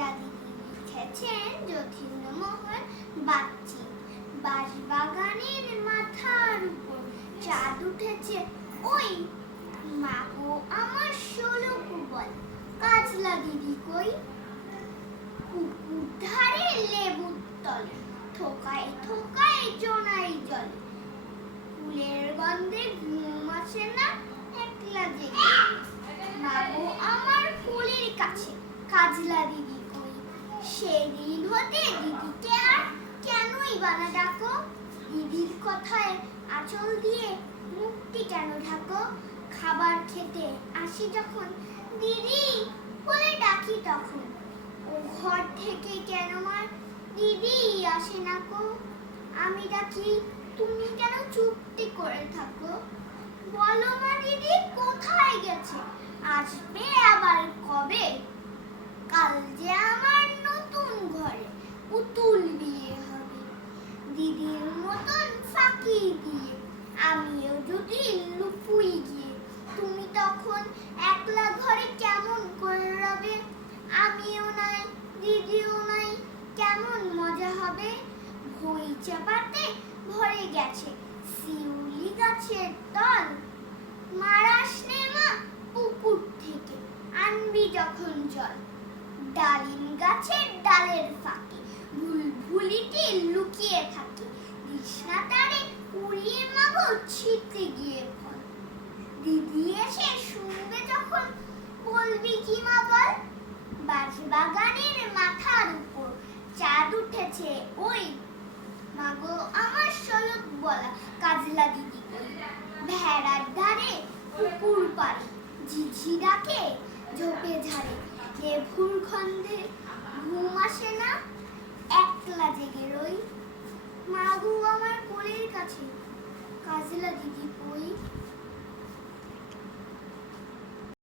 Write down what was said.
কাজলা দিদি লিখেছেন যতীন্দ্রমোহন বাগচি। বাঁশবাগানের মাথার উপর চাঁদ উঠেছে ওই, মা গো আমার 16 কুবল, কাজলা দিদি কই? পুকুর ধারে লেবুর তলে, থোকায় থোকায় জোনাই জলে, ফুলের গন্ধে ঘুম আসে না, একলা জেগে। মা গো আমার ফুলের কাছে, কাজলা দিদি কই? সেদিন হতে দিদিকে আর কেনই বানা ডাকো? দিদির কথায় আঁচল দিয়ে মুখটি কেন ঢাকো? খাবার খেতে আসি যখন দিদি বলে ডাকি তখন, ও ঘর থেকে কেন মার দিদি আসে না কো? আমি ডাকি তুমি কেন চুপটি করে থাকো? বলো মা দিদি কোথায় গেছে, আসবে আবার কবে? কাল যে আমার নতুন ঘরে পুতুল বিয়ে হবে, দিদির মতন ফাঁকি দিয়ে আমিও যদি লুকুই গিয়ে, তুমি তখন একলা ঘরে কেমন করে রবে? আমিও নাই দিদিও নাই, কেমন মজা হবে? ভই চাপাতে ভরে গেছে শিউলি গাছের তল, মারাস নে মা পুকুর থেকে আনবি যখন জল। ডালিম গাছের ডালের ফাঁকে বুলবুলিটি লুকিয়ে থাকে, কৃষ্ণা তারে উড়িয়ে মাগো ছিটতে গিয়ে ফল। দিদি এসে শুনবে যখন বলবি কি মা বল? বাঁশবাগানের মাথার উপর চাঁদ উঠেছে ওই, মা গো আমার 16 বলা, কাজলা দিদি কই? ভেড়ার ধারে পুকুর পাড়ে ঝিঝি ডাকে ঝোপে ঝাড়ে, লেবুর গন্ধে ঘুম আসে না, একলা জেগে রই। মা গো আমার কোলের কাছে, কাজলা দিদি কই?